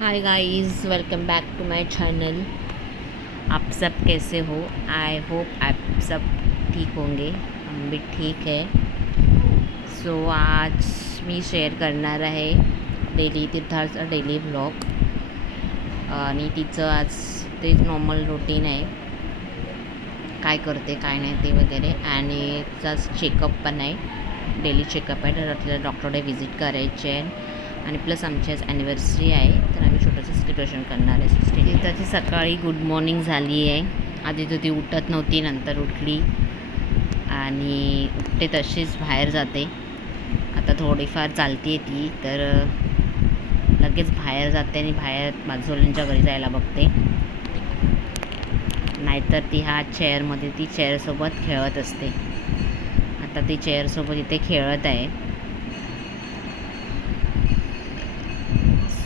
High guys, welcome back to my channel. आप सब कैसे हो? आई होप आप सब ठीक होंगे। हम भी ठीक है। आज मी शेअर करणार आहे डेली तीर्थाचा डेली व्लॉग आणि तिचं आज ते नॉर्मल रूटीन आहे, काय करते काय नाही ते वगैरे. आणि तिचा चेकअप पण आहे, डेली चेकअप आहे. तर आपल्याला डॉक्टरकडे व्हिजिट करायचे आहे आणि प्लस आमची आज ॲनिव्हर्सरी आहे, तर आम्ही छोटंसं सेलिब्रेशन करणार आहे. त्याची सकाळी गुड मॉर्निंग झाली आहे. आधी तर ती उठत नव्हती, नंतर उठली आणि उठते तशीच बाहेर जाते. आता थोडीफार चालते ती, तर लगेच बाहेर जाते आणि बाहेर बाजूल्यांच्या घरी जायला बघते. नाहीतर ती चेअरमध्ये ती चेअरसोबत खेळत असते. आता ती चेअरसोबत इथे खेळत आहे.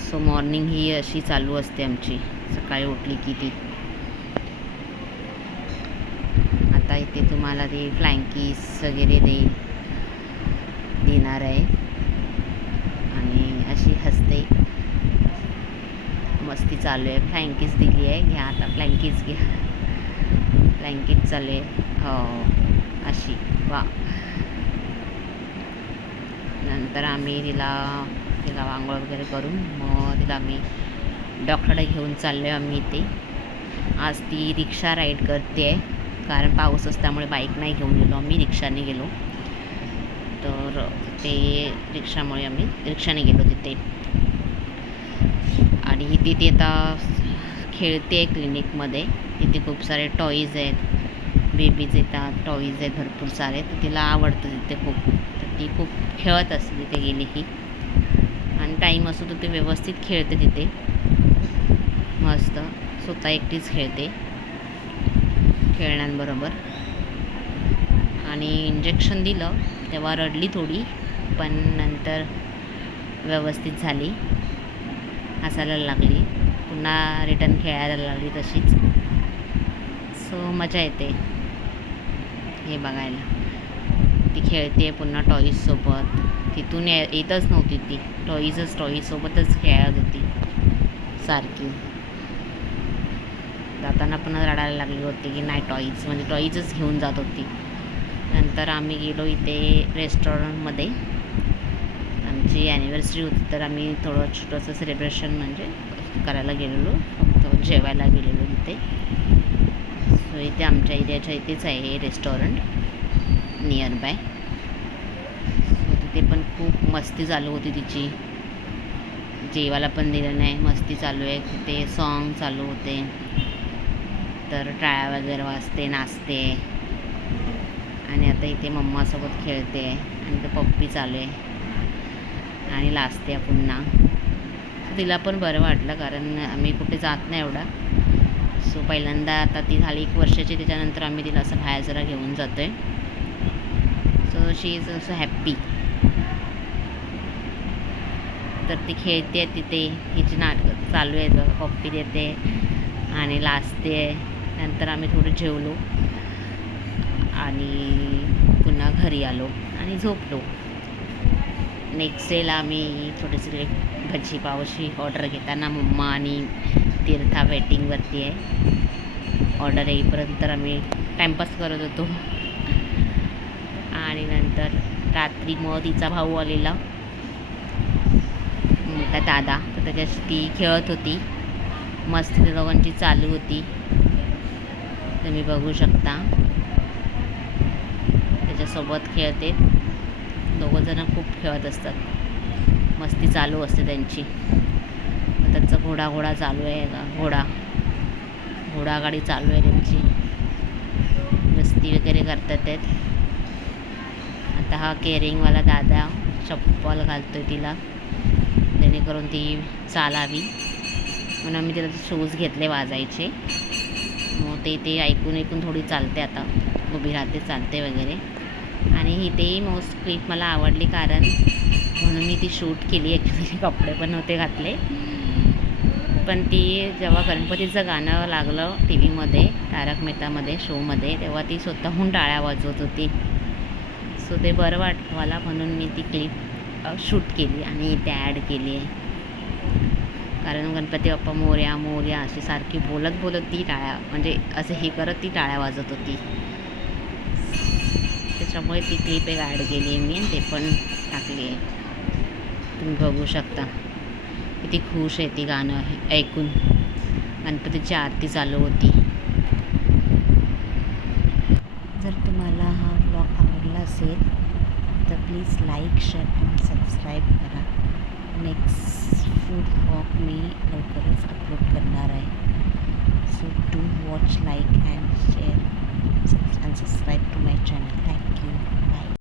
सो मॉर्निंग ही अशी चालू असते आमची, सकाळी उठली की ती. आता इथे तुम्हाला ती फ्लँकीस वगैरे देणार आहे आणि अशी हसते. मस्ती चालू आहे. फ्लँकीस दिली आहे, घ्या आता फ्लँकीस घ्या. फ्लँकीस चालू आहे. हो अशी वा. नंतर आम्ही तिला आंघोळ वगैरे करून मग तिला आम्ही डॉक्टरकडे घेऊन चाललो आहे आम्ही इथे. आज ती रिक्षा राईड करते आहे, कारण पाऊस असल्यामुळे बाईक नाही घेऊन गेलो आम्ही, रिक्षाने गेलो. तर ते रिक्षामुळे आम्ही रिक्षाने गेलो तिथे. आणि इथे ती आता खेळते क्लिनिकमध्ये. तिथे खूप सारे टॉईज आहेत, बेबीज येतात, टॉईज आहेत भरपूर सारे. तर तिला आवडतं तिथे खूप, तर ती खूप खेळत असते तिथे गेली की. आणि टाईम असतो तर ती व्यवस्थित खेळते तिथे, मस्त स्वतः एकटीच खेळते खेळण्यांबरोबर. आणि इंजेक्शन दिलं तेव्हा रडली थोडी, पण नंतर व्यवस्थित झाली, हसायला लागली, पुन्हा रिटर्न खेळायला लागली तशीच. सो मजा येते हे बघायला. ती खेळते पुन्हा टॉईजसोबत. तिथून येतच नव्हती ती, टॉईजसोबतच खेळत होती सारखी. जाताना पुन्हा रडायला लागली होती की नाही टॉईज, म्हणजे टॉईजच घेऊन जात होती. नंतर आम्ही गेलो इथे रेस्टॉरंटमध्ये. आमची ॲनिव्हर्सरी होती, तर आम्ही थोडं छोटंसं सेलिब्रेशन म्हणजे करायला गेलेलो, फक्त जेवायला गेलेलो तिथे. सो इथे आमच्या एरियाच्या इथेच आहे हे रेस्टॉरंट नियर बाय. सो तिथे पण खूप मस्ती चालू होती तिची. जेवायला पण दिलं नाही, मस्ती चालू आहे तिथे. सॉन्ग चालू होते, तर टाळ्या वगैरे वाजते, नाचते. आणि आता इथे मम्मासोबत खेळते आणि ते पप्पी चालू आहे आणि लाजते पुन्हा. तिला पण बरं वाटलं, कारण आम्ही कुठे जात नाही एवढा. सो पहिल्यांदा आता ती झाली 1 वर्षाची, त्याच्यानंतर आम्ही तिला असं बाहेर जरा घेऊन जातो आहे. So she is also happy. तर ती खेळते तिथे, हिची नाटकं चालू आहेत बघा, पप्पी देते आणि लाजते. नंतर आम्ही थोडं जेवलो आणि पुन्हा घरी आलो आणि झोपलो. नेक्स्ट डेला आम्ही छोटेसे भजी पावशी ऑर्डर घेताना मम्मा आणि तीर्था वेटिंगवरती आहे. ऑर्डर येईपर्यंत तर आम्ही टाईमपास करत होतो. आणि नंतर रात्री मग तिचा भाऊ आलेला, मोठा दादा, तर त्याच्याशी ती खेळत होती. मस्त त्या दोघांची चालू होती, तुम्ही बघू शकता. त्याच्यासोबत खेळते, दोघंजणं खूप खेळत असतात, मस्ती चालू असते त्यांची. त्यांचा घोडा चालू आहे का, घोडागाडी चालू आहे त्यांची, मस्ती वगैरे करतात आहेत. आता हा केअरिंगवाला दादा चप्पल घालतो आहे तिला, जेणेकरून ती चालावी म्हणून आम्ही तिला शूज घेतले वाजायचे. मग ते ऐकून थोडी चालते, आता उभी राहते, चालते वगैरे. आणि ही ते मोस्ट क्लिप मला आवडली, कारण म्हणून मी ती शूट केली. ॲक्च्युली कपडे पण नव्हते घातले, पण ती जेव्हा गणपतीचं गाणं लागलं टी व्हीमध्ये, तारक मेहतामध्ये शोमध्ये, तेव्हा ती स्वतःहून टाळ्या वाजवत होती. सो ते बरं वाटलं मला, म्हणून मी ती क्लिप शूट केली आणि ते ॲड केली आहे. कारण गणपती बाप्पा मोरया मोरया अशी सारखी बोलत बोलत ती टाळ्या म्हणजे असं हे करत ती टाळ्या वाजत होती. त्याच्यामुळे ती क्लिप एक ॲड केली आहे मी आणि ते पण टाकली आहे. तुम्ही बघू शकता किती खुश आहे ती गाणं ऐकून. गणपतीची आरती चालू होती. जर तुम्हाला हा व्लॉग आवडला असेल तर प्लीज लाईक शेअर आणि सबस्क्राईब करा. नेक्स्ट फूड व्लॉग मी लवकरच अपलोड करणार आहे. So do watch, like and share and subscribe to my channel. Thank you. Bye.